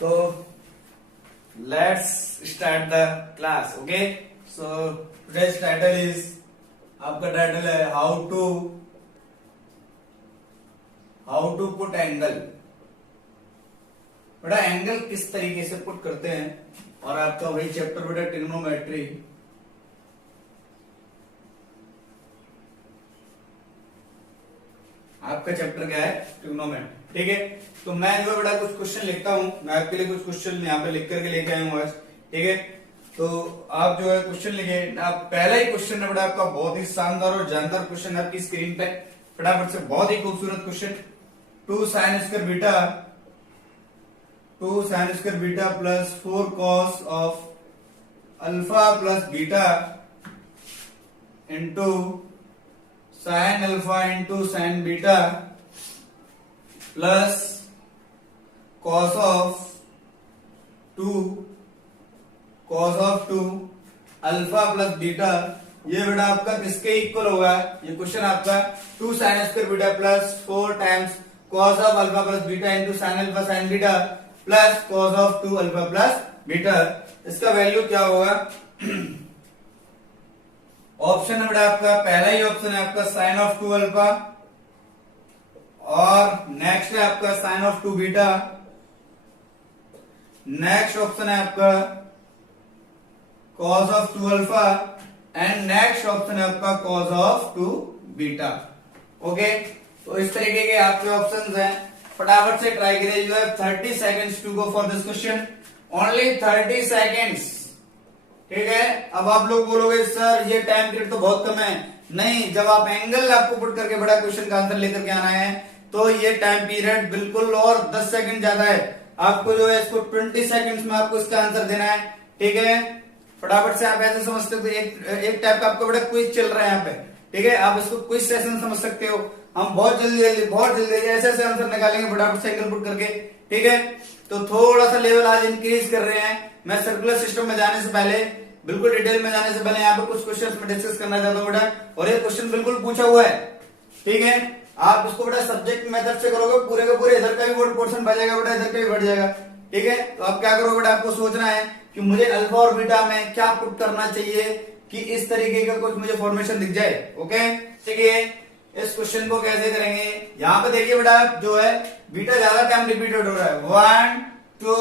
तो let's start the class. Okay, so today's title is, आपका title है how to put angle. बेटा angle किस तरीके से पुट करते हैं, और आपका वही चैप्टर बेटा ट्रिग्नोमेट्री. आपका चैप्टर क्या है? ट्रिग्नोमेट्री. ठीक है, तो मैं जो बेटा कुछ क्वेश्चन लिखता हूं, मैं आपके लिए कुछ क्वेश्चन यहाँ पे लिख करके लेके आया हूँ आज. ठीक है, तो आप जो है क्वेश्चन लिखे. आप पहला ही क्वेश्चन है बेटा आपका बहुत ही शानदार और जानदार क्वेश्चन है आपकी स्क्रीन पे. फटाफट से, बहुत ही खूबसूरत question. 2 sin square beta plus 4 cos of alpha plus beta into sin alpha into sin beta plus cos of 2 alpha plus beta. ये बेटा आपका किसके इक्वल होगा? ये क्वेश्चन आपका 2 sin square beta plus 4 times cos of alpha plus beta into sin alpha sin beta plus cos of 2 alpha plus beta. इसका value क्या होगा? ऑप्शन है बेटा आपका, पहला ही ऑप्शन है आपका sin ऑफ 2 अल्फा, और नेक्स्ट है आपका sin of 2 beta. Next option है आपका cos of 2 alpha, and next option है आपका cos ऑफ 2 बीटा. ओके, तो इस तरीके के आपके ऑप्शंस हैं. फटाफट से ट्राई करिए. You have 30 seconds to go for this question. Only 30 seconds. ठीक है, अब आप लोग बोलोगे सर ये टाइम पीरियड तो बहुत कम है. नहीं, जब आप एंगल आपको पुट करके बड़ा क्वेश्चन का आंसर लेकर के आना है तो ये टाइम पीरियड बिल्कुल और 10 सेकंड ज्यादा है. आपको जो है इसको 20 सेकंड्स में आपको इसका आंसर देना है. ठीक है, फटाफट से आप ऐसे समझ सकते हो, एक टाइप का आपका बड़ा क्विज चल रहा है यहाँ पे. ठीक है, आप इसको क्विज सेशन समझ सकते हो. हम बहुत जल्दी ऐसे ऐसे आंसर निकालेंगे फटाफट से एंगल पुट करके. ठीक है, तो थोड़ा सा लेवल आज इंक्रीज कर रहे हैं. मैं सर्कुलर सिस्टम में जाने से पहले, बिल्कुल डिटेल में जाने से पहले यहाँ पे कुछ क्वेश्चन में डिस्कस करना चाहता हूँ बेटा. और ये क्वेश्चन बिल्कुल पूछा हुआ है. ठीक है, आप इसको बेटा सब्जेक्ट मेथड से करोगे, पूरे का पूरे इधर का भी वर्ड पोर्शन बचेगा बेटा, इधर का भी बढ़ जाएगा. ठीक है, तो आप क्या करोगे बेटा, आपको सोचना है कि मुझे अल्फा और बीटा में क्या पुट करना चाहिए कि इस तरीके का कुछ मुझे फॉर्मेशन दिख जाए. ओके, ठीक है, इस क्वेश्चन को कैसे करेंगे? यहाँ पे देखिए बेटा, जो है बीटा ज्यादा टाइम रिपीटेड हो रहा है. 1 2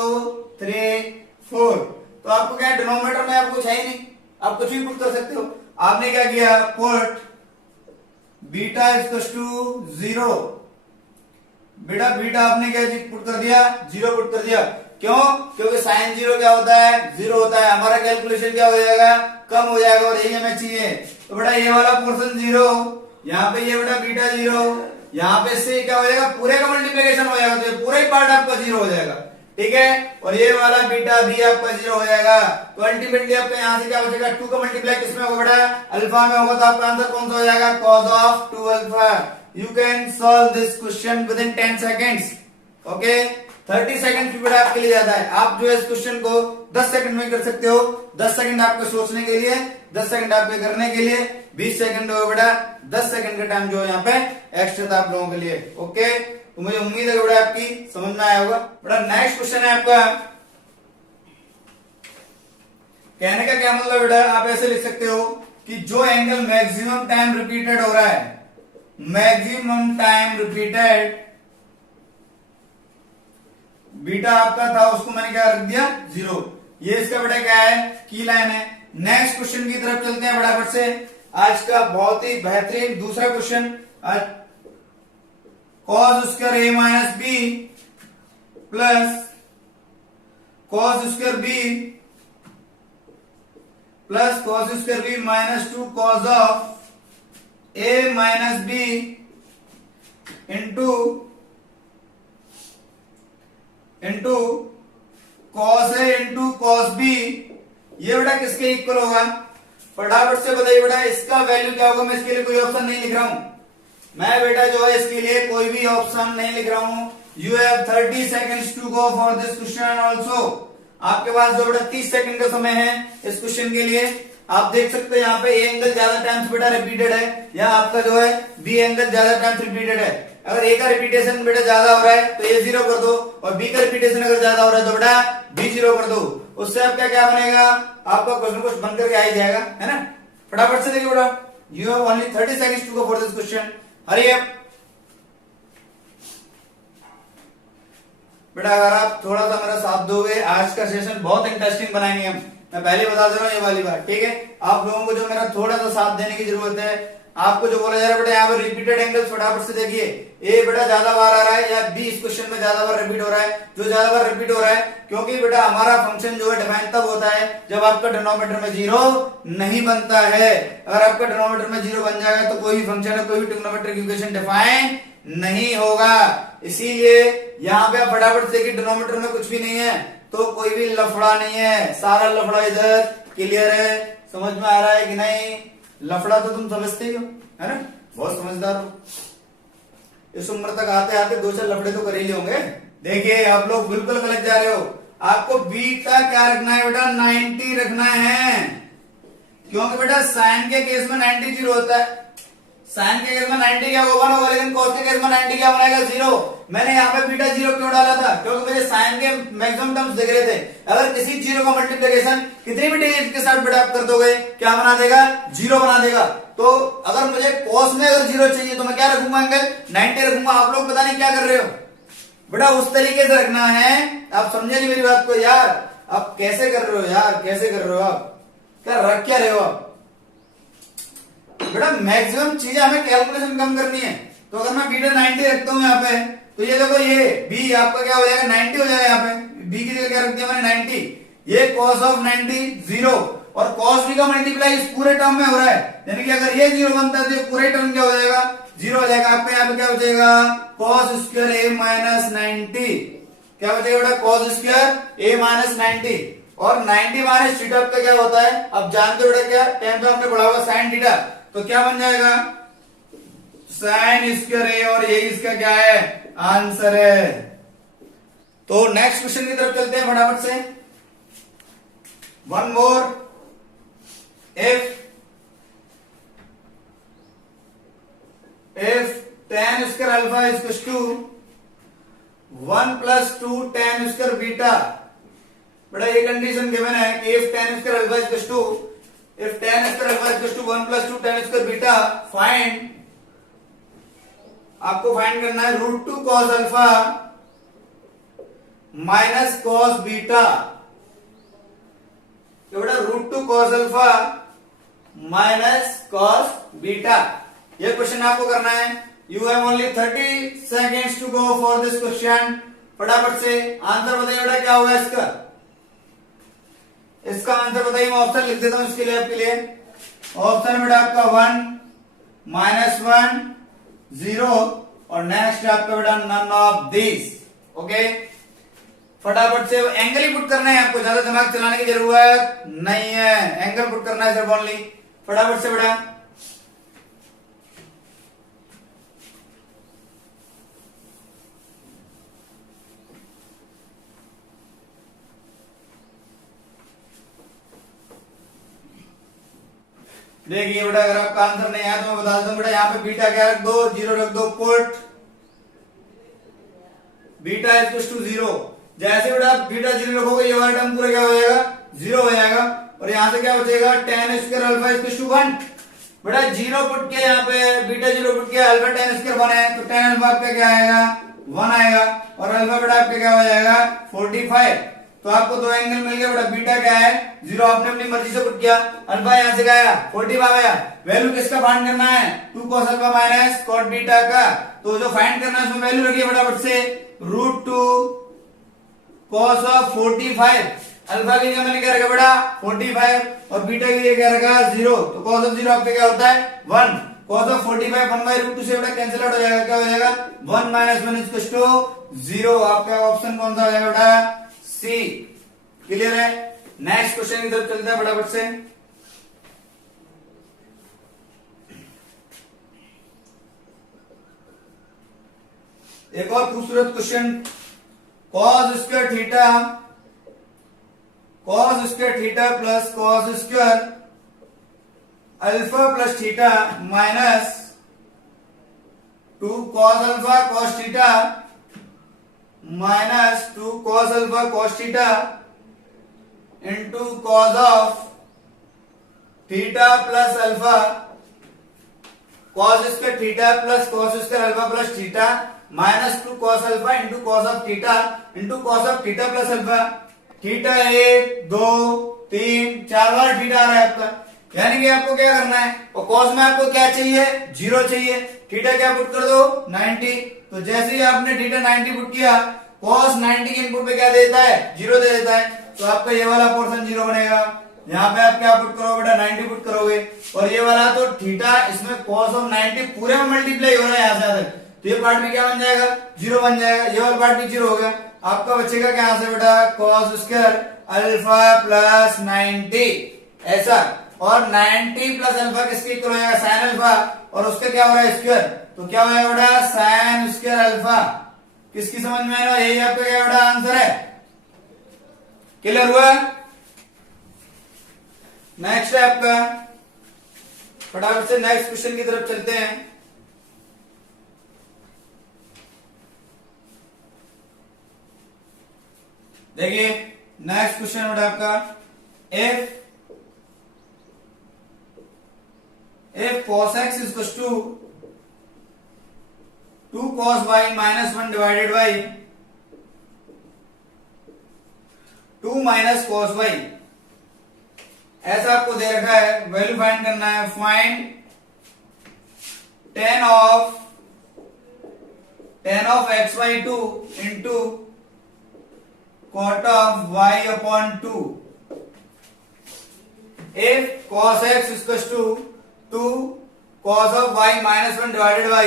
3 4. तो आपको क्या है, डिनोमिनेटर में आपको कुछ है ही नहीं, आप कुछ भी पुट कर सकते हो. आपने क्या किया, पुट बीटा इक्वल्स टू 0. बेटा बीटा आपने क्या पुट कर दिया? 0 पुट कर दिया. क्यों? क्योंकि साइन 0 क्या होता है? 0 होता है. हमारा कैलकुलेशन क्या हो जाएगा? कम हो जाएगा, और यही हमें चाहिए. तो बेटा ये वाला पोर्शन 0, यहाँ पे ये बेटा बीटा 0, यहाँ पे से क्या हो जाएगा, पूरे का मल्टीप्लीकेशन हो जाएगा, तो ये पूरा ही पार्ट आपका 0 हो जाएगा. ठीक है, और ये वाला बीटा भी आपका 0 हो जाएगा. तो अल्टीमेटली आपका यहाँ से क्या हो जाएगा, 2 का मल्टीप्लाई किसमें होगा बेटा? अल्फा में होगा. तो आपका आंसर कौन सा हो जाएगा? cos of 2 alpha. You can solve this question with in 10 seconds. Okay, 30 second भी बेटा आपके लिए ज्यादा है. आप जो है इस क्वेश्चन को 10 सेकंड में कर सकते हो. 10 सेकंड आपको सोचने के लिए, 10 सेकंड आपके करने के लिए, 20 सेकंड हो बेटा. 10 सेकंड का टाइम जो है यहाँ पे एक्स्ट्रा था आप लोगों के लिए. ओके, तो मुझे उम्मीद है बेटा आपकी समझ में आया होगा. बेटा नेक्स्ट क्वेश्चन है आपका, कहने का क्या मतलब बेटा, आप ऐसे लिख सकते हो कि जो एंगल मैक्सिमम टाइम रिपीटेड हो रहा है, मैक्सिमम टाइम रिपीटेड बीटा आपका था, उसको मैंने क्या रख दिया? 0. ये इसका बेटा क्या है? की लाइन है. नेक्स्ट क्वेश्चन की तरफ चलते हैं फटाफट से. आज का बहुत ही बेहतरीन दूसरा question, cos square a minus B plus cos square B plus cos square B minus 2 cos of a minus B into cos a into cos b. ये बेटा किसके इक्वल होगा? फटाफट से बताइए बेटा, इसका वैल्यू क्या होगा? मैं इसके लिए कोई ऑप्शन नहीं लिख रहा हूं. मैं बेटा जो है इसके लिए कोई भी ऑप्शन नहीं लिख रहा हूं. You have 30 seconds to go for this question also. आपके पास जो बेटा 30 सेकंड का समय है इस क्वेश्चन के लिए. आप देख सकते हैं यहाँ पे ए एंगल ज्यादा टाइम्स बेटा रिपीटेड है, यहाँ आपका जो है बी एंगल ज्यादा टाइम्स रिपीटेड है. अगर ए का रिपीटेशन बेटा ज्यादा हो रहा है तो ए 0 कर दो, और बी का रिपीटेशन अगर ज्यादा हो रहा है तो बेटा बी 0 कर दो। उससे आपका क्या बनेगा, आपका क्वेश्चन कुछ बनकर के आ ही जाएगा, है ना। फटाफट से देखिए बेटा, you have only 30 seconds to go for this question, hurry up. बेटा अगर आप थोड़ा सा मेरा साथ दोगे, आज का सेशन बहुत इंटरेस्टिंग बनाएंगे हम, मैं पहले बता दे रहा हूँ ये वाली बात, ठीक है। आप लोगों को जो मेरा थोड़ा सा साथ देने की जरूरत है, आपको जो बोला जा रहा है बेटा यहाँ पर रिपीटेड एंगल्स फटाफट से देखिए, ए बेटा ज्यादा बार आ रहा है या बी इस क्वेश्चन में ज्यादा बार रिपीट हो रहा है। जो ज्यादा बार रिपीट हो रहा है क्योंकि बेटा हमारा फंक्शन जो है डिफाइन तब होता है जब आपका डिनोमिनेटर में 0 नहीं बनता है। अगर आपका डिनोमिनेटर में 0 बन जाएगा तो कोई भी फंक्शन है, कोई भी ट्रिग्नोमेट्रिक इक्वेशन डिफाइन नहीं होगा। इसीलिए यहाँ पे आप फटाफट से कि डिनोमिनेटर में कुछ भी नहीं है तो कोई भी लफड़ा नहीं है, सारा लफड़ा इधर क्लियर है। समझ में आ रहा है कि नहीं? लफड़ा तो तुम समझते ही हो, है ना, बहुत समझदार हो। इस उम्र तक आते आते 2-4 लफड़े तो कर ही होंगे। देखिए आप लोग बिल्कुल गलत जा रहे हो, आपको बीटा क्या रखना है बेटा, 90 रखना है, क्योंकि बेटा साइन के केस में 90 0 होता है। साइन के केस में 90 क्या होगा 1 होगा, लेकिन कॉस के केस में 90 क्या बनाएगा 0। मैंने यहाँ पे बीटा 0 क्यों डाला था, क्योंकि मुझे साइन के मैक्सिमम टर्म्स दिख रहे थे। अगर किसी 0 का मल्टीप्लिकेशन कितनी भी डिजिट के साथ बेटा आप कर दोगे क्या बना देगा, 0 बना देगा। तो अगर मुझे कॉस में अगर 0 चाहिए तो मैं क्या रखूंगा, एंगल 90 रखूंगा। आप लोग पता नहीं क्या कर रहे हो बेटा, उस तरीके से रखना है। आप समझे नहीं मेरी बात को यार, आप कैसे कर रहे हो यार, कैसे कर रहे हो आप, क्या रख क्या रहे हो आप बेटा। मैक्सिमम चीजें हमें कैलकुलेशन कम करनी है। तो अगर मैं बीटा 90 रखता हूं यहाँ पे, तो ये देखो ये बी आपका क्या हो जाएगा 90 हो जाएगा। यहाँ पे बी की जगह क्या रख दिया मैंने 90। ये cos ऑफ 90 0, और cos b का मल्टीप्लाई इस पूरे टर्म में हो रहा है, यानी कि अगर ये 0 बनता है तो ये पूरे टर्म क्या हो जाएगा 0 हो जाएगा। आपको यहाँ पे क्या बचेगा cos स्क्वायर a माइनस 90, क्या बचेगा बेटा cos स्क्वायर a माइनस 90, और 90 माइनस थीटा का क्या होता है, अब जानते हो बेटा क्या, 10th में हमने पढ़ा होगा साइन थीटा, तो क्या बन जाएगा साइन स्क्वायर ए, और ये इसका क्या है आंसर है। तो नेक्स्ट क्वेश्चन की तरफ चलते हैं फटाफट से। One more, if tan square alpha is equal to 1 plus 2 tan square beta, बेटा ये कंडीशन गिवन है कि if tan square alpha is equal to, if tan square alpha is equal to 1 plus 2 tan square beta, find, आपको find करना है √2 cos alpha minus cos beta. तो बेटा √2 cos alpha minus cos beta, ये question आपको करना है। You have only 30 seconds to go for this question. फटाफट से आंसर बताइए बेटा क्या होगा इसका, इसका आंसर बताइए। मैं ऑप्शन लिख देता हूं इसके लिए आपके लिए। ऑप्शन है बेटा आपका 1 -1 0, और नेक्स्ट आपका बेटा नन ऑफ दिस। ओके, फटाफट से एंगल ही पुट करना है, आपको ज्यादा दिमाग चलाने की जरूरत नहीं है, एंगल पुट करना है सिर्फ ओनली। फटाफट से बेटा देखिए बेटा, अगर आपका आंसर नहीं आया तो मैं बता दूं बेटा, यहाँ पे बीटा क्या रख दो 0 रख दो, पुट बीटा इक्वल टू 0। जैसे बेटा आप बीटा 0 रखोगे ये वाला टर्म पूरा क्या हो जाएगा 0 हो जाएगा, और यहाँ से क्या बचेगा tan square alpha equal to 1। बेटा 0 पुट किया यहाँ पे, बीटा 0 पुट किया, अल्फा tan स्क्वायर 1 है, तो tan अल्फा आपका क्या आएगा 1 आएगा, और अल्फा बेटा आपका क्या हो जाएगा 45। तो आपको दो एंगल मिल गया बेटा, बीटा क्या है 0, आपने अपनी मर्जी से पुट किया, अल्फा यहां से क्या आया 45 आया। वैल्यू किसका फाइंड करना है 2 cos alpha minus cot beta का, तो जो फाइंड करना है उसमें वैल्यू रखिए फटाफट से √2 cos ऑफ 45। अल्फा की जगह मैंने क्या रखा बेटा 45, और बीटा की जगह क्या रखा 0, तो cos ऑफ 0 आपका क्या होता है 1। cos ऑफ 45 1/√2 से बेटा कैंसिल आउट हो जाएगा, क्या हो जाएगा 1 - 1 इक्वल टू 0। आपका ऑप्शन कौन सा हो जाएगा बेटा सी। क्लियर है? नेक्स्ट क्वेश्चन की तरफ चलते हैं फटाफट से। एक और खूबसूरत question, cos square theta plus cos square alpha plus theta minus 2 cos alpha cos theta minus 2 cos alpha cos theta into cos of theta plus alpha cos square theta plus cos square alpha plus theta minus 2 cos alpha into cos of theta into cos of theta plus alpha. Theta 1 2 3 4 bar theta आ रहा है आपका, यानी कि आपको क्या करना है, और cos में आपको क्या चाहिए, 0 चाहिए। थीटा क्या पुट कर दो 90, तो जैसे ही आपने थीटा 90 पुट किया cos 90 के इनपुट पे क्या देता है, 0 दे देता है, तो आपका ये वाला पोर्शन 0 बनेगा। यहाँ पे आप क्या पुट करोगे बेटा, 90 पुट करोगे, और ये वाला तो थीटा इसमें cos ऑफ 90 पूरे में मल्टीप्लाई हो रहा है यहाँ से आगे, तो ये पार्ट भी क्या बन जाएगा, 0 बन जाएगा, ये वाला पार्ट भी 0 हो गया। आपका बचेगा क्या यहाँ से बेटा, cos स्क्वायर अल्फा प्लस 90 ऐसा, और 90 प्लस अल्फा किसके इक्वल हो जाएगा, साइन अल्फा, और उसका क्या हो रहा है स्क्वायर, तो क्या हो जाएगा बेटा साइन स्क्वायर अल्फा। किसकी समझ में आया, यही आपका क्या बेटा आंसर है। क्लियर हुआ। नेक्स्ट है आपका, फटाफट से नेक्स्ट क्वेश्चन की तरफ चलते हैं। देखिए नेक्स्ट क्वेश्चन बेटा आपका, if cos x is equals to 2 cos y minus 1 divided by 2 minus cos y, ऐसा आपको दे रखा है, वैल्यू फाइंड करना है। Find tan of xy2 into cot of y upon 2 if cos x is equals to 2 cos of y minus 1 divided by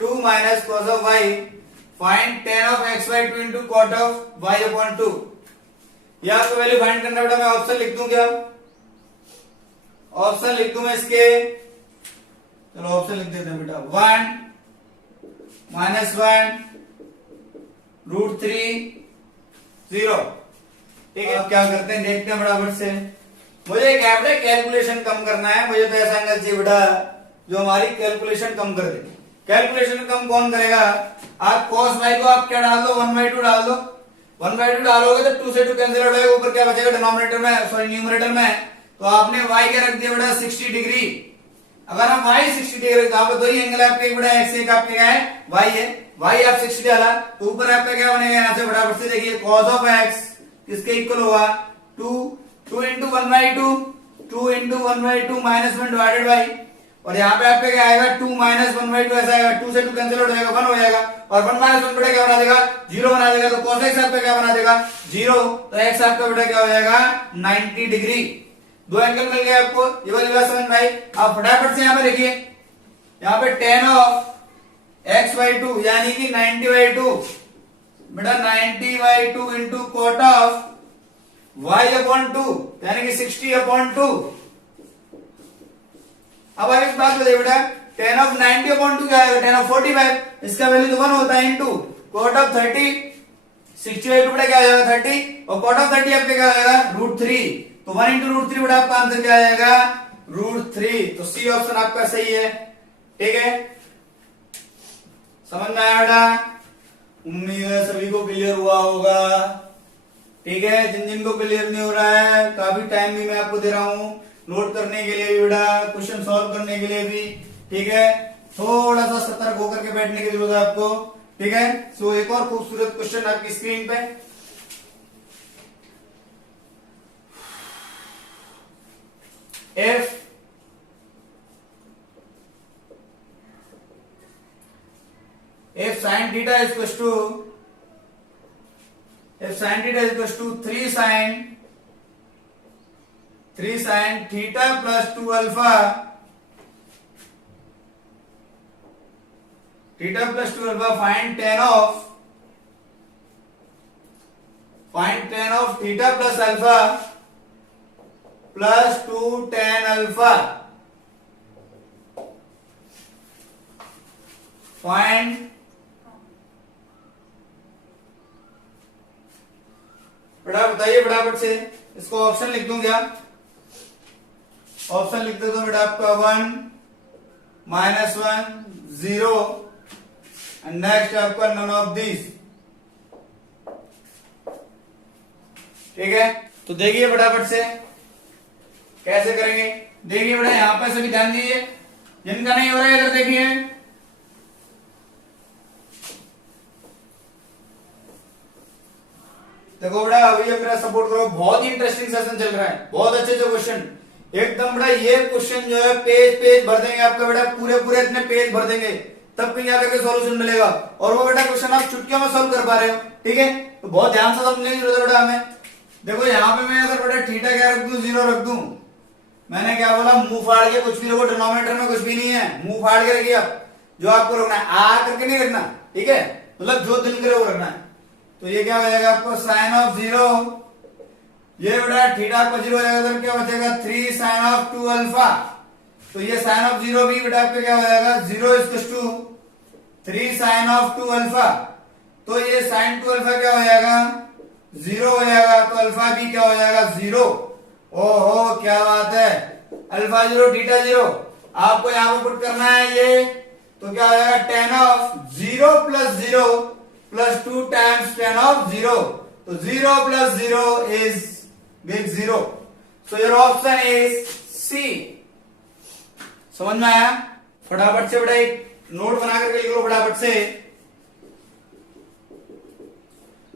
2 minus cos of y, find tan of xy2 into cot of y upon 2। ये आपको value find करना बेटा, मैं option लिख दूं क्या, option लिख दूं मैं इसके, चलो ऑप्शन लिख देते हैं बेटा, 1 माइनस 1 रूट 3 0। ठीक है, अब क्या करते हैं देखते हैं फटाफट से। मुझे क्या बेटा कैलकुलेशन कम करना है, मुझे तो ऐसा एंगल चाहिए बेटा जो हमारी कैलकुलेशन कम कर दे। कैलकुलेशन कम कौन करेगा, आप cos y को आप क्या डाल दो, 1/2 डाल दो, 1/2 डालोगे तो 2 से 2 कैंसिल हो जाएगा, ऊपर क्या बचेगा डिनोमिनेटर में, सॉरी न्यूमरेटर में, तो आपने y क्या रख दिया बेटा 60 डिग्री। अगर हम y 60 डिग्री, तो आपको दो ही एंगल आपके, एक बेटा x एक आपके क्या है y है, y आप 60 डाला तो ऊपर आपका क्या बनेगा, यहाँ से फटाफट से देखिए cos ऑफ x किसके इक्वल होगा, 2 into 1/2, 2 into 1/2 minus 1 divided by, और यहाँ पे आपका क्या आएगा 2 माइनस 1/2 ऐसा आएगा, 2 से 2 कैंसिल हो जाएगा, 1 हो जाएगा, और 1 माइनस 1 बेटा क्या बना देगा, 0 बना देगा, तो cos x आपका क्या बना देगा 0, तो x आपका बेटा क्या हो जाएगा 90 डिग्री। दो एंगल मिल गए आपको, ये वाली बात समझ में आई। आप फटाफट से यहाँ पे देखिए, यहाँ पे tan ऑफ x/2 यानी कि 90/2 बेटा 90/2 इंटू कॉट ऑफ y/2 यानी कि 60/2। अब आगे इस बात बताइए बेटा, tan ऑफ 90/2 क्या आएगा, tan ऑफ 45, इसका वैल्यू तो 1 होता है, इंटू कॉट ऑफ 30 60/2 बेटा क्या आ जाएगा 30, और कॉट ऑफ 30 आपके क्या आएगा √3, तो 1 इंटू √3 बेटा आपका आंसर क्या आएगा √3। तो सी ऑप्शन आपका सही है। ठीक है, समझ में आया बेटा, उम्मीद है सभी को क्लियर हुआ होगा। ठीक है, जिन जिन को क्लियर नहीं हो रहा है, काफी टाइम भी मैं आपको दे रहा हूं नोट करने के लिए भी बेटा, क्वेश्चन सॉल्व करने के लिए भी। ठीक है, थोड़ा सा सतर्क होकर के बैठने की जरूरत है आपको। ठीक है, सो एक और खूबसूरत क्वेश्चन आपकी स्क्रीन पे, if sin theta is equals to 3 sin theta plus 2 alpha find tan of theta plus alpha plus 2 tan alpha, find बेटा बताइए फटाफट से, इसको ऑप्शन लिख दूं क्या, ऑप्शन लिख दे तो बेटा आपका 1 -1 0 एंड नेक्स्ट आपका नन ऑफ दिस। ठीक है, तो देखिए फटाफट से कैसे करेंगे। देखिए बेटा यहां पर सभी ध्यान दीजिए, जिनका नहीं हो रहा है इधर देखिए। देखो बेटा अभी मेरा सपोर्ट करो, बहुत ही इंटरेस्टिंग सेशन चल रहा है, बहुत अच्छे से क्वेश्चन एकदम बेटा। ये क्वेश्चन जो है पेज पेज भर देंगे आपका बेटा, पूरे पूरे इतने पेज भर देंगे, तब कहीं आकर के सॉल्यूशन मिलेगा। और वो बेटा क्वेश्चन आप चुटकियों में सॉल्व कर पा रहे हो। ठीक है, तो बहुत ध्यान से समझने की जरूरत है बेटा हमें। देखो यहाँ पे मैं अगर बेटा थीटा क्या रख दूं, 0 रख दूं, मैंने क्या बोला, मुंह फाड़ के कुछ भी रखो, डिनोमिनेटर में कुछ भी नहीं है, मुंह फाड़ के रखिए आप। जो आपको रखना है आ करके नहीं रखना, ठीक है, मतलब जो दिल करे वो रखना है। तो ये क्या हो जाएगा आपको साइन ऑफ 0, ये बेटा थीटा आपको 0 हो जाएगा, तो क्या बचेगा 3 साइन ऑफ 2 अल्फा। तो ये साइन ऑफ 0 भी बेटा आपका क्या हो जाएगा 0 is to 3 sine of 2 alpha. तो ये साइन 2 अल्फा क्या हो जाएगा 0 हो जाएगा, तो अल्फा भी क्या हो जाएगा 0। ओहो क्या बात है, अल्फा 0 थीटा 0। आपको यहां पर पुट करना है ये, तो क्या हो जाएगा tan of 0 plus 0 plus 2 times tan of 0। तो 0 plus 0 is big 0। So your option is C. समझ में आया? फटाफट से बेटा एक नोट बना करके लिख लो, फटाफट से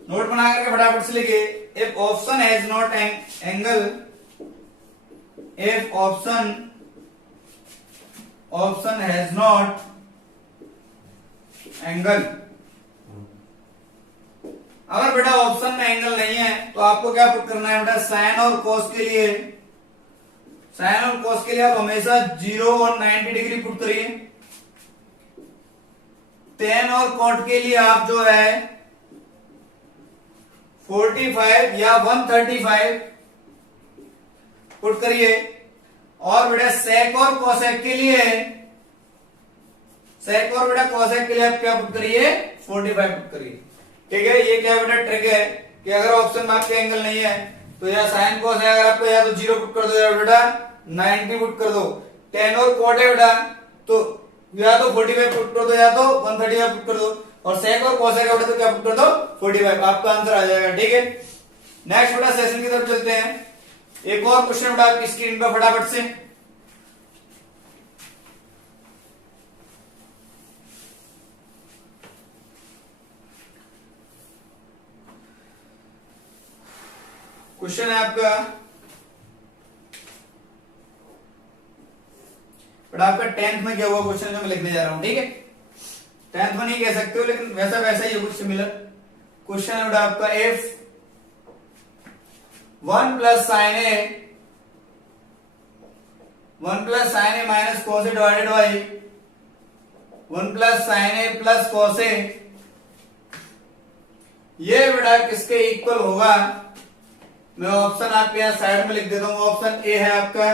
नोट बना करके फटाफट से लिखिए। If option has not angle, if option has not angle, अगर बेटा ऑप्शन में एंगल नहीं है तो आपको क्या पुट करना है बेटा, साइन और कॉस के लिए, साइन और कॉस के लिए आप हमेशा 0 और 90 डिग्री पुट करिए। tan और cot के लिए आप जो है 45 या 135 पुट करिए। और बेटा सेक और कोसेक के लिए, सेक और बेटा कोसेक के लिए आप क्या पुट करिए 45 पुट करिए। ठीक है, ये क्या बेटा ट्रिक है कि अगर ऑप्शन में आपके एंगल नहीं है तो या साइन कोस है, अगर आपको या तो 0 पुट कर दो या बेटा 90 पुट कर दो। tan और cot है बेटा तो या तो 45 पुट कर दो या तो 135 पुट कर दो, और सेक और कोसेक है बेटा तो क्या पुट कर दो 45। आपका आंसर आ जाएगा। ठीक है, नेक्स्ट बेटा सेशन की तरफ चलते हैं। एक और क्वेश्चन बेटा आपकी स्क्रीन पर फटाफट से। क्वेश्चन है आपका बेटा आपका 10th में क्या हुआ क्वेश्चन जो मैं लिखने जा रहा हूं। ठीक है, 10th में नहीं कह सकते हो लेकिन वैसा वैसा ही है कुछ सिमिलर। क्वेश्चन है बेटा आपका if 1 plus sine A, 1 plus sine A minus cos A divided by 1 plus sine A plus cos A, ये बेटा किसके इक्वल होगा। मैं ऑप्शन आपके यहां साइड में लिख देता हूं। ऑप्शन ए है आपका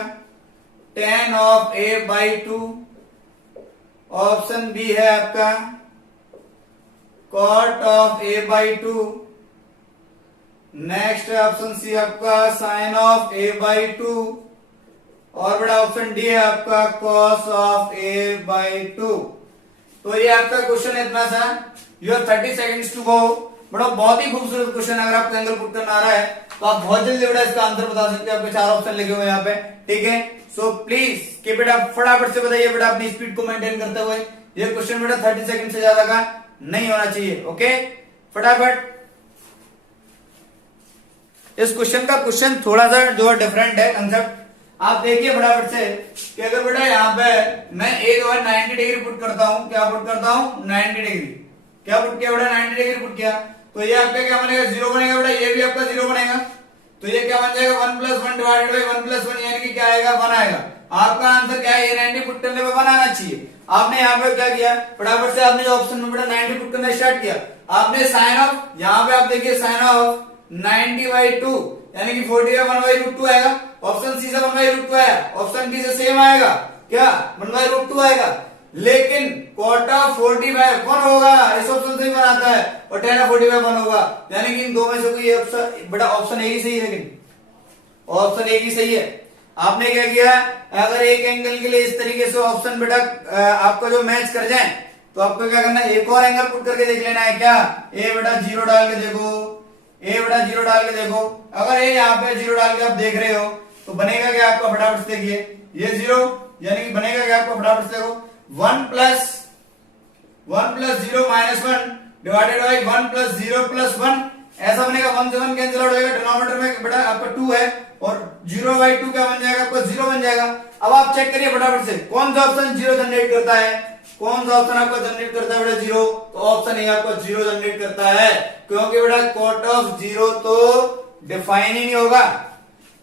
tan of a by 2, option B है आपका cot of a by 2, next option C आपका साइन ऑफ a बाई 2, और बड़ा ऑप्शन डी है आपका cos ऑफ a बाई 2। तो ये आपका क्वेश्चन इतना सा, you have 30 seconds to go. बड़ा बहुत ही खूबसूरत क्वेश्चन है, अगर आपको एंगल पुट करना आ रहा है तो आप बहुत जल्दी बेटा इसका आंसर बता सकते हैं। आपके 4 ऑप्शन लिखे हुए यहाँ पे। ठीक है, सो प्लीज कि बेटा फटाफट से बताइए बेटा अपनी स्पीड को मेंटेन करते हुए। ये क्वेश्चन बेटा 30 सेकंड से ज्यादा का नहीं होना चाहिए। ओके, फटाफट। इस क्वेश्चन का क्वेश्चन थोड़ा सा जो डिफरेंट है कंसेप्ट। आप देखिए फटाफट से कि अगर बेटा यहाँ पे मैं एक बार 90 डिग्री पुट करता हूं, क्या पुट करता हूं 90 डिग्री, क्या पुट किया बेटा 90 डिग्री पुट किया, तो ये आपका क्या बनेगा 0 बनेगा बेटा, ये भी आपका 0 बनेगा। तो ये क्या बन जाएगा 1 प्लस 1 डिवाइडेड बाई 1 प्लस 1, यानी कि क्या आएगा 1 आएगा। आपका आंसर क्या है, ये 90 पुट करने पे 1 आना चाहिए। आपने यहाँ पे क्या किया, फटाफट से आपने जो ऑप्शन में बेटा 90 पुट करना स्टार्ट किया। आपने साइन ऑफ, यहाँ पे आप देखिए साइन ऑफ 90 बाई 2 यानी कि 40 1 बाई रूट 2 आएगा। ऑप्शन सी से 1 बाई रूट 2 आया, ऑप्शन डी से सेम आएगा, क्या 1 बाई रूट 2 आएगा। लेकिन cot ऑफ 45 1 होगा, इस ऑप्शन से भी 1 आता है, और tan ऑफ 45 1 होगा, यानी कि इन दो में से कोई ऑप्शन बेटा ऑप्शन ए ही सही है। लेकिन ऑप्शन ए ही सही है। आपने क्या किया, अगर एक एंगल के लिए इस तरीके से ऑप्शन बेटा आपका जो मैच कर जाए तो आपको क्या करना है, एक और एंगल पुट करके देख लेना है क्या, ए बटा 0 डाल के देखो, ए बटा 0 डाल के देखो। अगर ए यहाँ पे 0 डाल के आप देख रहे हो तो बनेगा क्या आपका, फटाफट से देखिए, ये 0 यानी कि बनेगा क्या आपका, फटाफट से देखो, 1 plus 0 minus 1 divided by 1 plus 0 plus 1, ऐसा बनेगा। 1 से 1 कैंसिल आउट हो जाएगा, डिनोमिनेटर में बेटा आपका 2 है और 0/2 क्या बन जाएगा आपका, 0 बन जाएगा। अब आप चेक करिए फटाफट से कौन सा ऑप्शन 0 जनरेट करता है, कौन सा ऑप्शन आपका जनरेट करता है बेटा 0, तो ऑप्शन ए आपका 0 जनरेट करता है, क्योंकि बेटा कॉट ऑफ 0 तो डिफाइन ही नहीं होगा,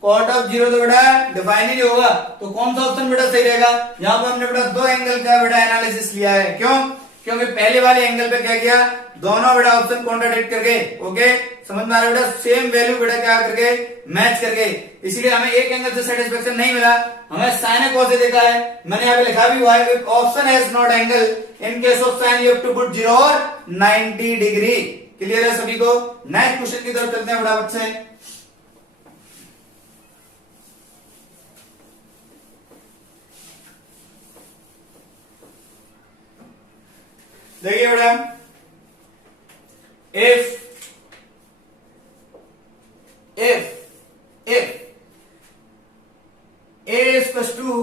कॉट ऑफ 0 तो बेटा डिफाइन ही नहीं होगा। तो कौन सा ऑप्शन बेटा सही रहेगा, यहाँ पे हमने बेटा दो एंगल का बेटा एनालिसिस लिया है, क्यों, क्योंकि पहले वाले एंगल पे क्या किया, दोनों बेटा ऑप्शन कॉन्ट्राडिक्ट करके, ओके समझ में आ रहा है बेटा, सेम वैल्यू बेटा क्या करके मैच करके, इसलिए हमें एक एंगल से सेटिस्फेक्शन नहीं मिला, हमें साइन कॉस से देखा है। मैंने यहाँ पे लिखा भी हुआ है, option has not angle, in case of sine you have to put 0 और 90 डिग्री। क्लियर है सभी को। नेक्स्ट क्वेश्चन की तरफ चलते हैं फटाफट से। देखिए बेटा, if a is equals to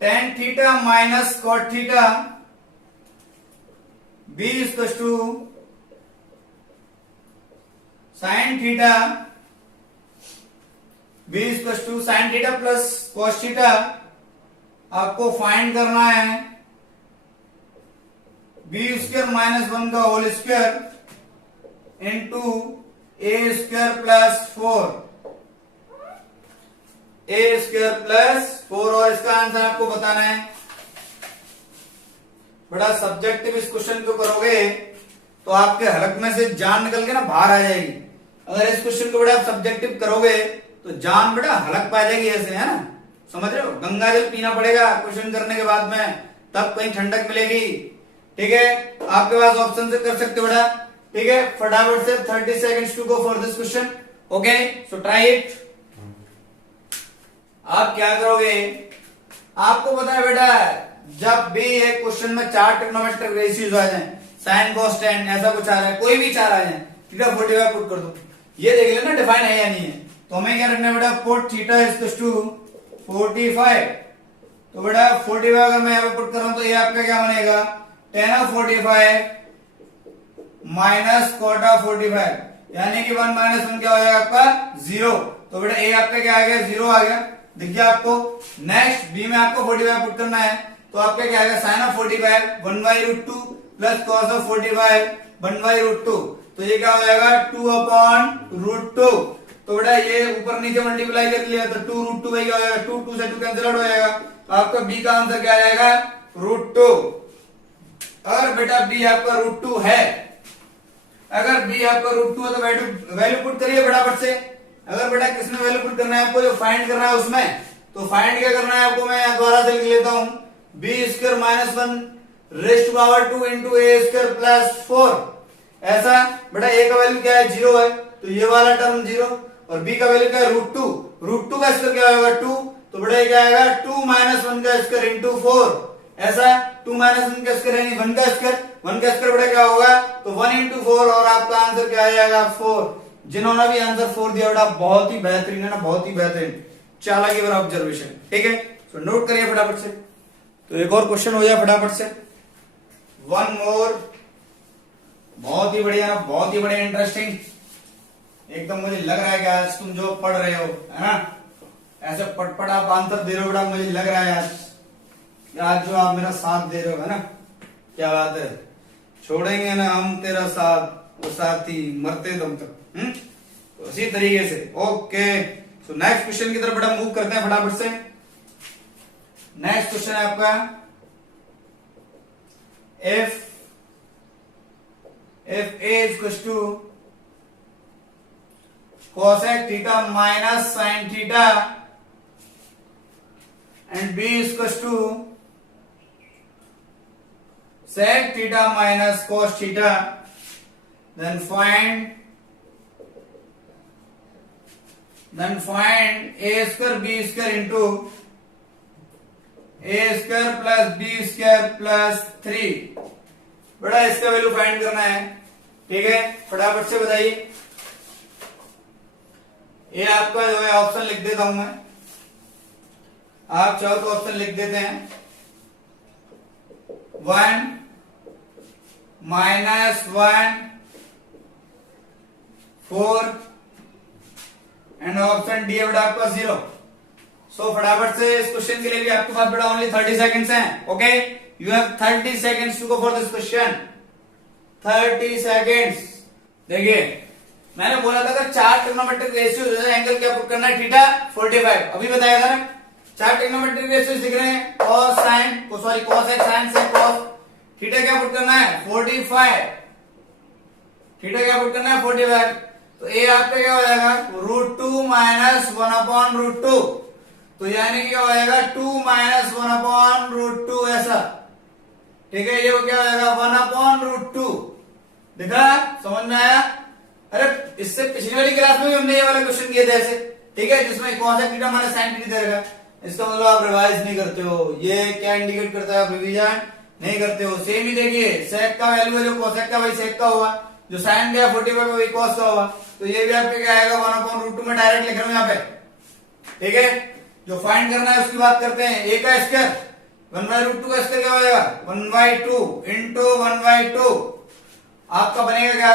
tan theta minus cot theta, b is equals to sin theta, b is equals to sin theta plus cos theta, आपको फाइंड करना है बी स्क्वायर माइनस 1 का whole square into A square plus 4, A square plus 4, और इसका answer आपको बताना है। बड़ा सब्जेक्टिव इस क्वेश्चन को करोगे तो आपके हलक में से जान निकल के ना बाहर आ जाएगी। अगर इस क्वेश्चन को बड़ा आप सब्जेक्टिव करोगे तो जान बड़ा हलक पा जाएगी, ऐसे है ना, समझ रहे हो, गंगा जल पीना पड़ेगा क्वेश्चन करने के बाद में, तब कहीं ठंडक मिलेगी। ठीक है, आपके पास ऑप्शन से कर सकते हो बेटा। ठीक है, फटाफट से 30 seconds to go for this question. Okay, so try it. आप क्या करोगे, आपको पता है बेटा, जब भी एक क्वेश्चन में 4 ट्रिग्नोमेट्रिक रेशियोज आ जाए, साइन कॉस टेन ऐसा कुछ आ रहा है, कोई भी 4 आ जाए, थीटा 45 पुट कर दो, ये देख लेना डिफाइन है या नहीं है। तो हमें क्या रखना है बेटा, पुट थीटा इज टू 45। तो बेटा 45 अगर मैं यहाँ पे पुट कर रहा हूं तो ये आपका क्या बनेगा, tan of 45 minus cot of 45, यानी कि 1 माइनस 1 क्या हो जाएगा आपका 0। तो बेटा ए आपका क्या आ गया, 0 आ गया, दिख गया आपको। नेक्स्ट बी में आपको 45 पुट करना है, तो आपका क्या आएगा, sine of 45 1/√2 plus cos of 45 1/√2, तो ये क्या हो जाएगा 2/√2। तो बेटा ये ऊपर नीचे मल्टीप्लाई कर लिया तो 2√2 क्या हो जाएगा, 2 से 2 कैंसिल आउट हो जाएगा। आपका बी का आंसर क्या आएगा, √2। अगर बेटा बी आपका √2 है, अगर बी आपका √2 है तो वैल्यू पुट करिए फटाफट से। अगर बेटा किसमें वैल्यू पुट करना है आपको, जो फाइंड करना है उसमें, तो फाइंड क्या करना है आपको, मैं दोबारा से लिख लेता हूं, B square minus 1 raise to power 2 into A square plus 4। ऐसा बेटा ए का वैल्यू क्या है, 0 है, तो ये वाला टर्म 0, और बी का वैल्यू क्या है, √2 का स्क्वायर क्या होगा 2, तो बेटा क्या आएगा 2 माइनस 1 का स्क्वायर इंटू 4। ऐसा 2 माइनस 1 का स्क्वायर यानी 1 का स्क्वायर, 1 का स्क्वायर बेटा क्या होगा, तो 1 इंटू 4, और आपका आंसर क्या आ जाएगा 4। जिन्होंने भी आंसर 4 दिया बेटा बहुत ही बेहतरीन है ना, बहुत ही बेहतरीन, चालाकी वाला ऑब्जर्वेशन। ठीक है, तो नोट करिए फटाफट से। तो एक और क्वेश्चन हो जाए फटाफट से, वन मोर, बहुत ही बढ़िया, बहुत ही बढ़िया इंटरेस्टिंग, एकदम मुझे लग रहा है कि आज तुम जो पढ़ रहे हो है ना, ऐसे पटपट आप आंसर दे रहे हो बेटा, मुझे लग रहा है आज जो आप मेरा साथ दे रहे हो है ना, क्या बात है, छोड़ेंगे ना हम तेरा साथ, वो साथी मरते दम तक। तो इसी तरीके से। ओके, सो नेक्स्ट क्वेश्चन की तरफ बेटा मूव करते हैं फटाफट से। नेक्स्ट क्वेश्चन है आपका, if a is equals to cosec theta minus sin theta and b is equals to sec theta minus cos theta, then find a square b square into A square plus B square plus 3। बेटा इसका value find करना है, ठीक है, फटाफट से बताइए। ये आपका जो है ऑप्शन लिख देता हूं मैं, आप चाहो तो ऑप्शन लिख देते हैं। 1 -1 4 एंड ऑप्शन डी है बेटा आपका 0। सो फटाफट से इस क्वेश्चन के लिए भी आपके पास बेटा ओनली 30 सेकंड्स हैं। Okay, you have 30 seconds to go for this question. 30 seconds. देखिए मैंने बोला था कि 4 ट्रिग्नोमेट्रिक रेशियो जो है एंगल क्या पुट करना है, थीटा 45। अभी बताया था ना, 4 ट्रिग्नोमेट्रिक रेशियोज दिख रहे हैं, cos sin sorry cos x sin से cos थीटा क्या पुट करना है 45। थीटा क्या पुट करना है 45। तो ए आपका क्या हो जाएगा √2 माइनस 1/√2। तो यानी कि क्या हो जाएगा 2 माइनस 1/√2 ऐसा, ठीक है। ये क्या हो जाएगा 1/√2। देखा, समझ में आया? अरे इससे पिछली वाली क्लास में भी हमने ये वाला क्वेश्चन किए थे ऐसे, ठीक है, जिसमें cos x theta minus sin theta रहेगा। इसका मतलब आप रिवाइज नहीं करते हो। ये क्या इंडिकेट करता है, आप रिवीजन नहीं करते हो। सेम ही देखिए sec का वैल्यू है जो cos x का वही sec का होगा, जो sin गया 45 वही cos का होगा। तो ये भी आपके क्या आएगा 1/√2 में डायरेक्ट लिख रहा हूं यहाँ पे, ठीक है। जो फाइंड करना है उसकी बात करते हैं। a का स्क्वायर 1/√2 का स्क्वायर क्या हो जाएगा 1/2 इंटू 1/2 आपका बनेगा क्या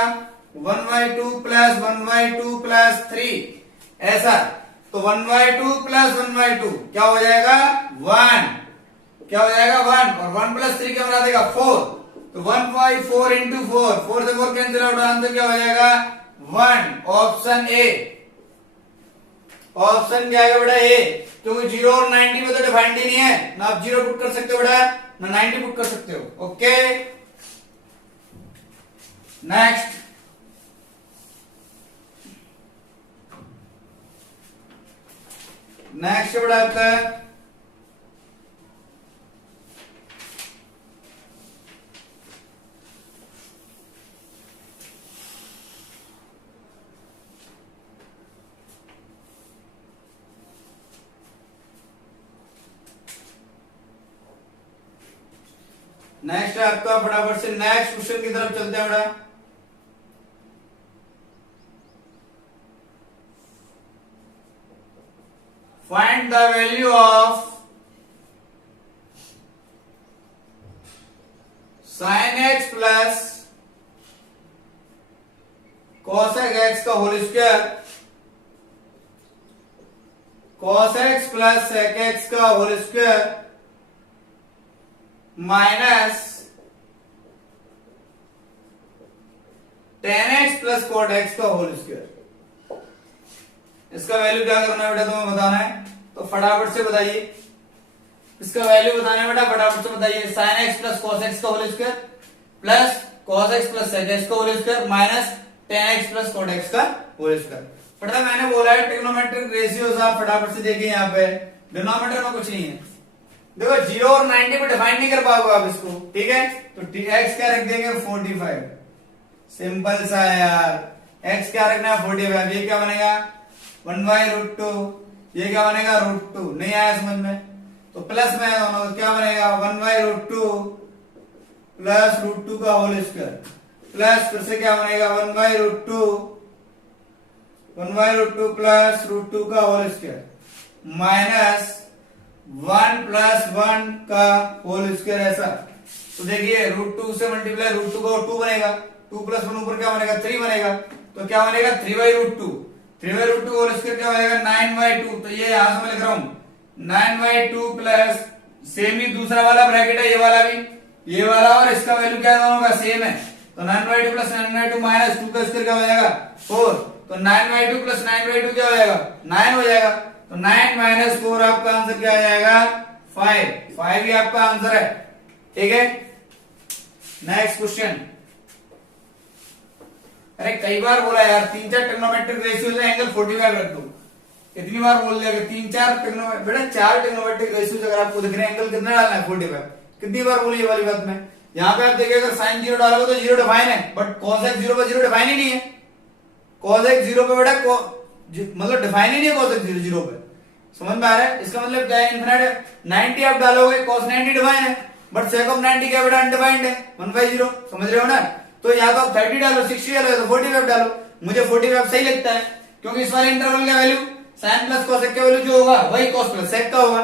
1/2 प्लस 1/2 प्लस 3 ऐसा। तो 1/2 प्लस 1/2 क्या हो जाएगा 1, क्या हो जाएगा 1, और 1 प्लस 3 क्या बना देगा 4। तो 1/4 इंटू 4, 4 से 4 कैंसिल आउट, आंसर क्या हो जाएगा 1। ऑप्शन ए, ऑप्शन क्या है बेटा ए, क्योंकि 0 और 90 में तो डिफाइंड ही नहीं है ना, आप 0 पुट कर सकते हो बेटा ना 90 पुट कर सकते हो। ओके, नेक्स्ट नेक्स्ट बेटा आपका नेक्स्ट है आपका, फटाफट से नेक्स्ट क्वेश्चन की तरफ चलते हैं बेटा। Find the value of sin x plus cos x का whole square, cos x plus sec x का whole square minus tan x plus cot x का होल स्क्वायर। इसका वैल्यू क्या करना है बेटा तुम्हें बताना है, तो फटाफट से बताइए। इसका वैल्यू बताना है बेटा, फटाफट से बताइए। sin x plus cos x का whole square plus cos x plus sec x का whole square minus tan x plus cot x का होल स्क्वायर। फटाफट मैंने बोला है ट्रिग्नोमेट्रिक रेशियोज, आप फटाफट से देखिए यहाँ पे डिनोमिनेटर में कुछ नहीं है। देखो 0 और 90 पे डिफाइन नहीं कर पाओगे आप इसको, ठीक है। तो x क्या रख देंगे 45, सिंपल सा है यार। x क्या रखना है 45, ये क्या बनेगा 1/√2, ये क्या बनेगा √2। नहीं आया समझ में, तो प्लस में दोनों क्या बनेगा 1/√2 प्लस √2 का होल स्क्वायर प्लस फिर से क्या बनेगा 1/√2 प्लस √2 का होल स्क्वायर माइनस 1 प्लस 1 का होल स्क्वायर ऐसा। तो देखिए √2 से मल्टीप्लाई √2 का 2 बनेगा, 2 प्लस 1 ऊपर क्या बनेगा 3 बनेगा। तो क्या बनेगा 3/√2, 3/√2 होल स्क्वायर क्या बनेगा 9/2। तो ये यहां से मैं लिख रहा हूं 9/2 प्लस सेम ही दूसरा वाला ब्रैकेट है, ये वाला भी, ये वाला और इसका वैल्यू क्या दोनों का सेम है। तो 9/2 प्लस 9/2 माइनस 2 का स्क्वायर क्या हो जाएगा 4। तो 9/2 प्लस 9/2 क्या हो जाएगा 9 हो जाएगा। तो 9 माइनस 4 आपका आंसर क्या आ जाएगा 5। 5 ही आपका आंसर है, ठीक है। Next question. अरे कई बार बोला यार 3-4 ट्रिग्नोमेट्रिक रेशियोज है, एंगल 45 रख दो। इतनी बार बोल दिया कि 3-4 ट्रिग्नोमेट्रिक, बेटा 4 ट्रिग्नोमेट्रिक रेशियोज अगर आपको दिख रहे हैं, एंगल कितना डालना है 45। कितनी बार बोली ये वाली बात में। यहाँ पे आप देखिए अगर sin 0 डालोगे तो 0 डिफाइन है, बट cos x 0 पे 0 डिफाइन ही नहीं है। cos x 0 पे बेटा मतलब डिफाइन ही नहीं है cos x 0 पे। समझ में आ रहा है? इसका मतलब क्या है, इन्फिनिट 90 आप डालोगे, cos 90 डिवाइन है, बट sec ऑफ 90 क्या बेटा, अनडिफाइंड है, 1/0, समझ रहे हो ना? तो या तो आप 30 डालो, 60 डालो, तो 45 डालो। मुझे 45 सही लगता है, क्योंकि इस वाले इंटरवल का वैल्यू sin प्लस cos का वैल्यू जो होगा वही cos प्लस sec का होगा।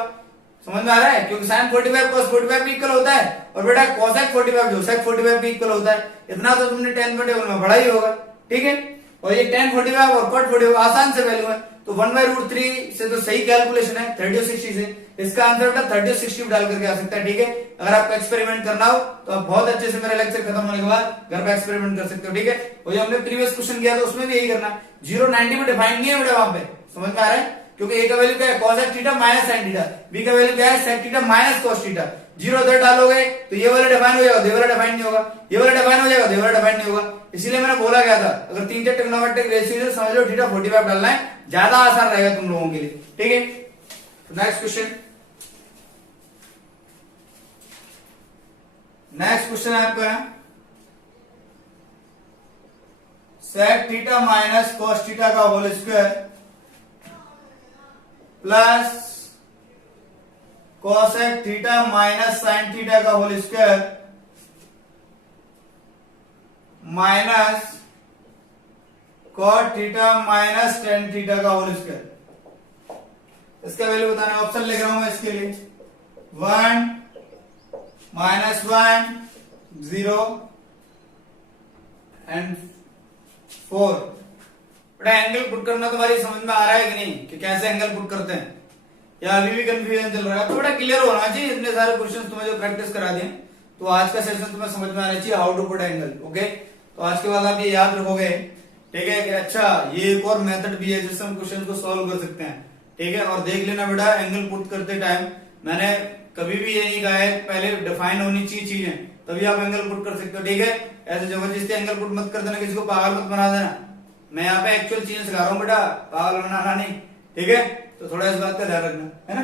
समझ में आ रहा है? क्योंकि sin 45 cos 45 भी इक्वल होता है, और बेटा cosec 45 जो sec 45 भी इक्वल होता है। इतना तो तुमने 10 के टेबल में पढ़ा ही होगा, ठीक है? और ये tan 45 और cot 45 आसान से वैल्यू है, तो 1/√3 से तो सही कैलकुलेशन है 30 और 60 से। इसका आंसर बेटा 30 और 60 डाल करके आ सकता है, ठीक है? अगर आपको एक्सपेरिमेंट करना हो तो आप बहुत अच्छे से मेरा लेक्चर खत्म होने के बाद घर पे एक्सपेरिमेंट कर सकते हो, ठीक है? और जो हमने प्रीवियस क्वेश्चन किया था उसमें भी यही करना, 0-90 में डिफाइन नहीं है बेटा वहां पे, समझ में आ रहा है? क्योंकि ए का वैल्यू क्या है, cos theta minus sin theta, B का वैल्यू क्या है, sec theta minus cos theta. 0 उधर डालोगे तो ये वाला डिफाइन हो जाएगा, ये वाला डिफाइन नहीं होगा, ये वाला डिफाइन हो जाएगा, ये वाला डिफाइन नहीं होगा। इसीलिए मैंने बोला गया था, अगर 3-4 ट्रिग्नोमेट्रिक रेशियो से समझ लो थीटा 45 डालना है, ज्यादा आसान रहेगा तुम लोगों के लिए, ठीक है? नेक्स्ट क्वेश्चन, नेक्स्ट क्वेश्चन है आपका sec theta minus cos theta का whole square plus cosec theta minus sin theta का whole square minus cot theta minus tan theta का होल स्क्वायर। इसका वैल्यू बताना, ऑप्शन लिख रहा हूं मैं इसके लिए, 1 -1 0 एंड 4। बेटा एंगल पुट करना तुम्हारी समझ में आ रहा है कि नहीं, कि कैसे एंगल पुट करते हैं, या अभी भी कंफ्यूजन चल रहा है? तो बड़ा क्लियर होना चाहिए, इतने सारे क्वेश्चन तुम्हें जो प्रैक्टिस करा दिए, तो आज का सेशन तुम्हें समझ में आना चाहिए how to put angle, okay? तो आज के बाद आप ये याद रखोगे, ठीक है, कि अच्छा ये एक और मेथड भी है जिससे हम क्वेश्चन को सॉल्व कर सकते हैं, ठीक है? और देख लेना बेटा, एंगल पुट करते टाइम मैंने कभी भी ये नहीं कहा है पहले डिफाइन होनी चाहिए चीजें, तभी आप एंगल पुट कर सकते हो, ठीक है? ऐसे जबरदस्ती एंगल पुट मत कर देना, किसी को पागल मत बना देना। मैं यहाँ पे एक्चुअल चीजें सिखा रहा हूँ बेटा, पागल बनाना नहीं, ठीक है? तो थोड़ा इस बात का ध्यान रखना, है ना?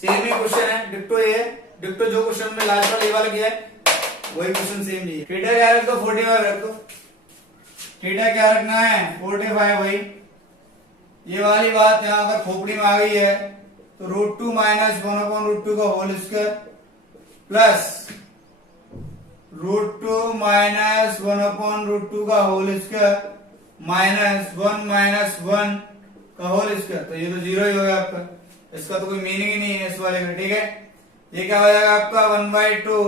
सेम ही क्वेश्चन है, डिक्टो ये है, डिक्टो जो क्वेश्चन में लास्ट वाला ये वाला किया है वही क्वेश्चन सेम ही है। थीटा क्या रख दो, 45 रख दो, थीटा क्या रखना है, 45 भाई। ये वाली बात यहाँ अगर खोपड़ी में आ गई है तो √2 माइनस 1/√2 का होल स्क्वायर प्लस √2 माइनस 1/√2 का होल स्क्वायर माइनस 1 का होल स्क्वायर। तो ये तो 0 ही होगा आपका, इसका तो कोई मीनिंग ही नहीं है इस वाले का, ठीक है? ये क्या हो जाएगा आपका 1/2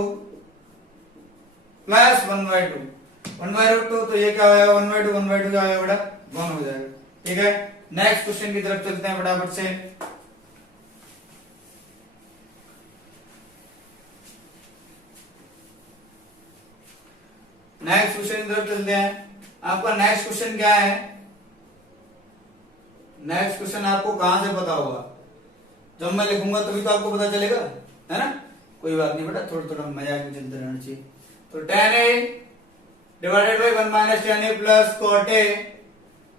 प्लस 1/2 तो ये क्या हो जाएगा 1/2 क्या हो जाएगा बेटा, 1 हो जाएगा, ठीक है? नेक्स्ट क्वेश्चन की तरफ चलते हैं फटाफट से। नेक्स्ट क्वेश्चन की तरफ चलते हैं। आपका नेक्स्ट क्वेश्चन क्या है, नेक्स्ट क्वेश्चन आपको कहां से पता होगा, जब मैं लिखूंगा तभी तो आपको पता चलेगा, है ना? कोई बात नहीं बेटा, थोड़ा थोड़ा मजाक में चलते रहना चाहिए। तो tan a divided by 1 minus tan a plus cot a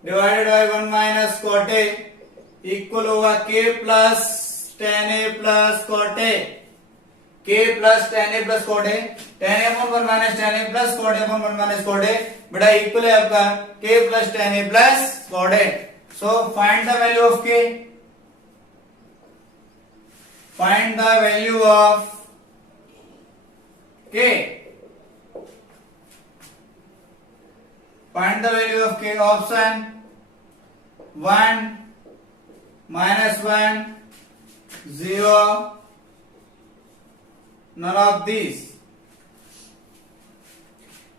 divided by 1 minus cot a equal होगा k plus tan a plus cot a, k plus tan a plus cot a, tan a upon 1 minus tan a plus cot a upon 1 minus cot a बेटा equal है आपका k plus tan a plus cot a। So find the value of k, find the value of k, find the value of k, option 1 -1 0 none of these,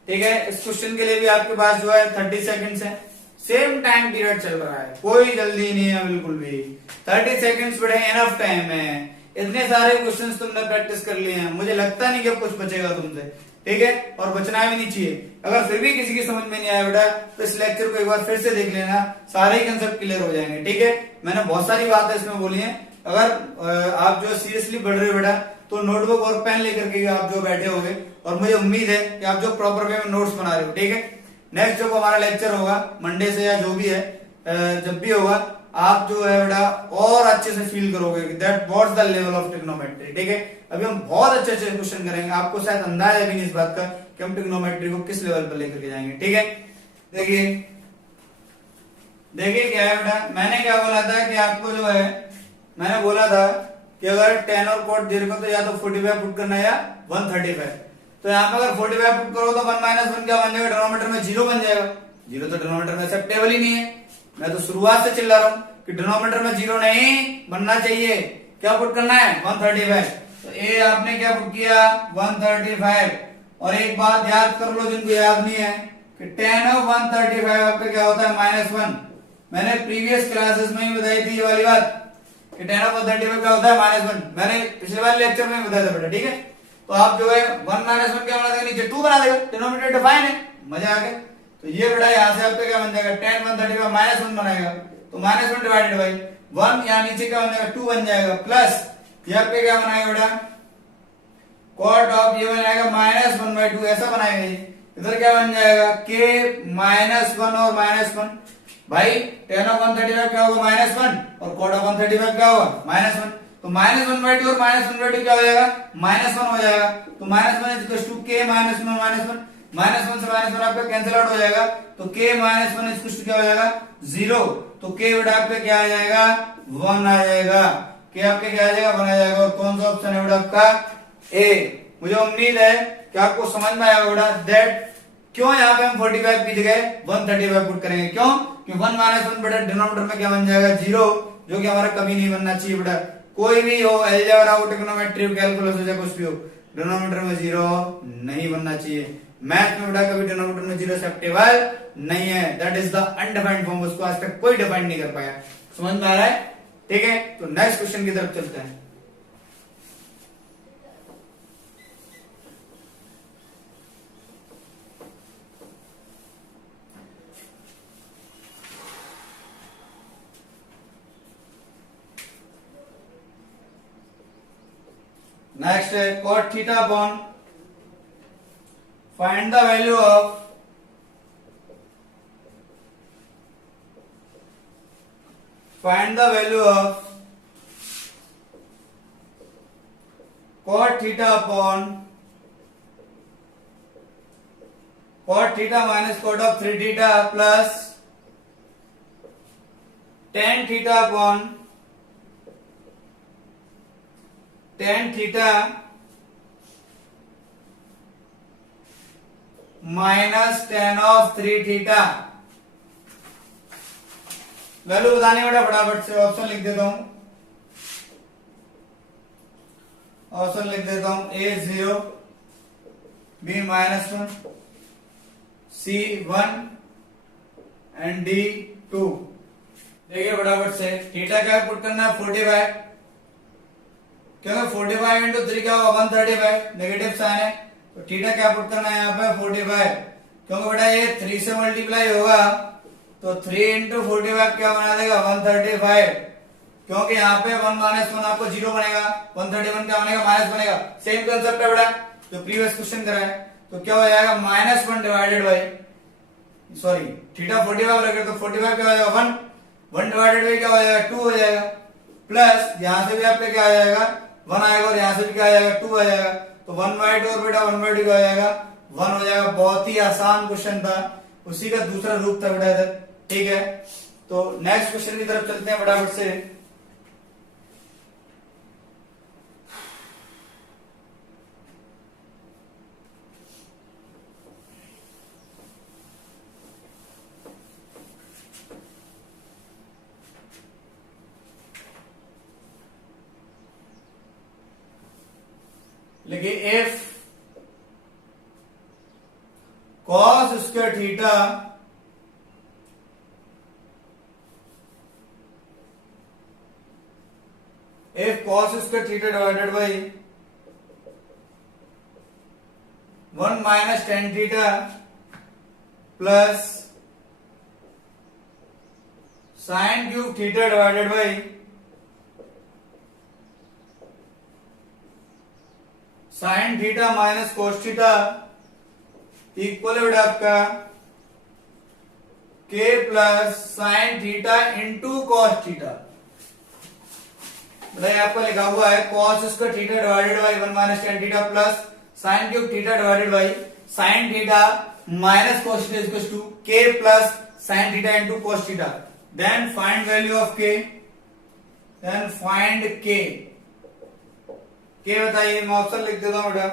ठीक है? इस question के लिए भी आपके पास जो है 30 सेकंड्स है, सेम टाइम पीरियड चल रहा है, कोई जल्दी नहीं है बिल्कुल भी, 30 सेकंड्स बड़े एनफ टाइम है। इतने सारे क्वेश्चंस तुमने प्रैक्टिस कर लिए हैं, मुझे लगता नहीं कि अब कुछ बचेगा तुमसे, ठीक है? और बचना भी नहीं चाहिए। अगर फिर भी किसी की समझ में नहीं आया बेटा तो इस लेक्चर को एक बार फिर से देख लेना, सारे ही कंसेप्ट क्लियर हो जाएंगे, ठीक है? मैंने बहुत सारी बातें इसमें बोली हैं। अगर आप जो सीरियसली पढ़ रहे हो बेटा तो नोटबुक और पेन लेकर के आप जो बैठे होगे, और मुझे उम्मीद है कि आप जो प्रॉपर वे में नोट्स बना रहे हो, ठीक है? नेक्स्ट जो हमारा लेक्चर होगा मंडे से या जो भी है, जब भी होगा, आप जो है बेटा और अच्छे से फील करोगे कि that what's the level of trigonometry, ठीक है? अभी हम बहुत अच्छे अच्छे क्वेश्चन करेंगे, आपको शायद अंदाजा भी नहीं इस बात का कि हम ट्रिग्नोमेट्री को किस लेवल पर लेकर के जाएंगे, ठीक है? देखिए देखिए क्या है बेटा, मैंने क्या बोला था कि आपको जो है मैंने बोला था कि अगर tan और cot दे रखो तो या तो 45 पुट करना है या 135। तो यहाँ पे अगर 45 पुट करो तो 1 माइनस 1 क्या बन जाएगा, डिनोमिनेटर में 0 बन जाएगा। 0 तो डिनोमिनेटर में एक्सेप्टेबल ही नहीं है। मैं तो शुरुआत से चिल्ला रहा हूँ कि डिनोमिनेटर में 0 नहीं बनना चाहिए। क्या पुट करना है, 135। तो ए आपने क्या पुट किया, 135। और एक बात याद कर लो जिनको याद नहीं है कि tan ऑफ 135 आपका क्या होता है, -1। मैंने प्रीवियस क्लासेस में ही बताई थी ये वाली बात कि tan ऑफ 135 क्या होता है, -1। मैंने पिछले वाले लेक्चर में बताया था बेटा, ठीक है। तो आप जो है 1 माइनस 1 क्या बना देगा, नीचे 2 बना देगा, डिनोमिनेटर डिफाइन है, मजा आ गया। तो ये बेटा यहाँ से आपका क्या बन जाएगा, tan 135 -1 बनाएगा तो -1 डिवाइडेड बाई 1, यहाँ नीचे क्या बन जाएगा, 2 बन जाएगा, प्लस ये आपके क्या बनाएगा बेटा, cot ऑफ ये बन जाएगा -1/2, ऐसा बनाएगा ये। इधर क्या बन जाएगा, k -1 और -1। भाई tan ऑफ 135 क्या होगा, -1, और cot ऑफ 135 क्या होगा, -1। तो -1/2 और -1/2 क्या हो जाएगा, -1 हो जाएगा। तो -1 इक्वल्स टू k -1 -1, -1 से -1 आपका कैंसिल आउट हो जाएगा। तो k -1 इक्वल्स टू क्या हो जाएगा, 0। तो k बेटा आपका क्या आ जाएगा, 1 आ जाएगा। k आपके क्या आ जाएगा, 1 आ जाएगा। और कौन सा ऑप्शन है बेटा आपका, ए। मुझे उम्मीद है कि आपको समझ में आया बेटा दैट क्यों यहाँ पे हम 45 की जगह 135 पुट करेंगे, क्यों कि 1 माइनस 1 बेटा डिनोमिनेटर में क्या बन जाएगा, 0, जो कि हमारा कभी नहीं बनना चाहिए बेटा। कोई भी हो, अलजेब्रा हो, ट्रिग्नोमेट्री हो, कैलकुलस हो, चाहे कुछ भी हो, डिनोमिनेटर में 0 नहीं बनना चाहिए। मैथ में बेटा कभी डिनोमिनेटर में 0 एक्सेप्टेबल नहीं है। That is the undefined form, उसको आज तक कोई डिफाइन नहीं कर पाया। समझ में आ रहा है, ठीक है। तो नेक्स्ट क्वेश्चन की तरफ चलते हैं। नेक्स्ट है cot theta upon find the value of cot theta upon cot theta minus cot of 3 theta plus tan theta upon tan theta minus tan of 3 theta. Value बताने बेटा फटाफट से ऑप्शन लिख देता हूं, A0, B -1, C1 and D2। देखिए फटाफट से थीटा क्या पुट करना है, 45, क्योंकि 45 इंटू 3 क्या होगा, 135, नेगेटिव साइन है। तो थीटा क्या पुट करना है यहाँ पे, 45, क्योंकि बेटा ये 3 से मल्टीप्लाई होगा तो 3 इंटू 45 क्या बना देगा, 135, क्योंकि यहाँ पे 1 माइनस 1 आपको 0 बनेगा, 131 क्या बनेगा, माइनस बनेगा। सेम कंसेप्ट है बेटा जो प्रीवियस क्वेश्चन करा है। तो क्या हो जाएगा, -1 डिवाइडेड बाई, सॉरी थीटा 45 रखे तो 45 क्या हो जाएगा, 1 डिवाइडेड बाई क्या हो जाएगा, 2 हो जाएगा, प्लस यहाँ से भी आपके क्या आ जाएगा, 1 आएगा, और यहाँ से भी क्या आ जाएगा, 2 आ जाएगा। तो 1/2 और बेटा 1/2 क्या हो जाएगा, 1 हो जाएगा। बहुत ही आसान क्वेश्चन था, उसी का दूसरा रूप था बेटा इधर, ठीक है। तो नेक्स्ट क्वेश्चन की तरफ चलते हैं फटाफट से। लिखिए if cos square theta divided by 1 minus tan theta plus sin cube theta divided by sin theta minus cos theta equal है बेटा आपका k plus sin theta into cos theta. बेटा आपका लिखा हुआ है cos square theta divided by 1 minus tan theta plus sin cube theta divided by sin theta minus cos theta equal to k plus sin theta into cos theta. Then find value of k। Then find K बताइए, मैं option लिख देता हूं बेटा।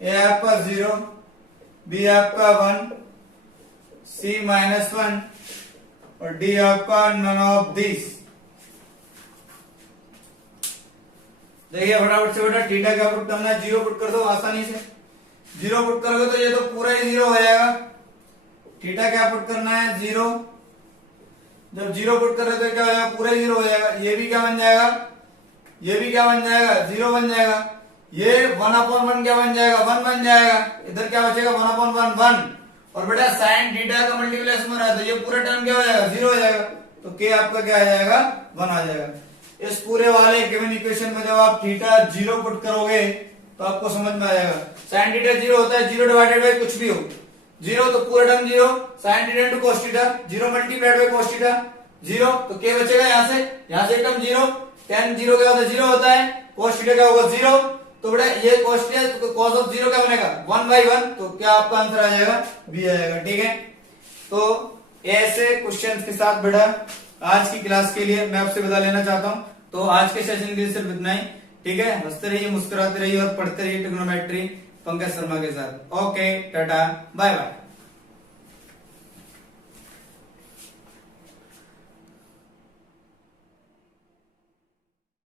ए आपका 0, B आपका 1, सी -1 और D आपका नन ऑफ दिस। देखिए फटाफट से बेटा थीटा क्या पुट करना है, 0 पुट कर दो आसानी से। 0 पुट करोगे तो ये तो पूरा ही 0 हो जाएगा। थीटा क्या पुट करना है, 0। जब 0 पुट कर रहे तो क्या हो जाएगा, पूरा ही 0 हो जाएगा। ये भी क्या बन जाएगा, ये भी क्या बन जाएगा, 0 बन जाएगा। ये 1/1 क्या बन जाएगा, 1 बन जाएगा। इधर क्या बचेगा, 1/1 1। और बेटा साइन थीटा का मल्टीप्लेक्स में रहा है तो ये पूरा टर्म क्या हो जाएगा, 0 हो जाएगा। तो के आपका क्या आ जाएगा, 1 आ जाएगा। इस पूरे वाले गिवन इक्वेशन में जब आप थीटा 0 पुट करोगे तो आपको समझ में आ जाएगा। साइन थीटा 0 होता है, 0 डिवाइडेड बाई कुछ भी हो 0, तो पूरा term 0। Sine theta into cos theta, 0 multiplied by cos theta 0, तो के बचेगा यहाँ से टर्म 0। tan 0 क्या होता है, 0 होता है। cos थीटा क्या होगा, 0। तो बेटा ये cos थीटा, तो cos ऑफ 0 क्या बनेगा, 1/1। तो क्या आपका आंसर आ जाएगा, बी आ जाएगा। ठीक है, तो ऐसे क्वेश्चंस के साथ बेटा आज की क्लास के लिए मैं आपसे विदा लेना चाहता हूं। तो आज के सेशन के लिए सिर्फ इतना ही। ठीक है, हंसते रहिए, मुस्कुराते रहिए और पढ़ते रहिए ट्रिग्नोमेट्री पंकज शर्मा के साथ। Okay, tata, bye bye.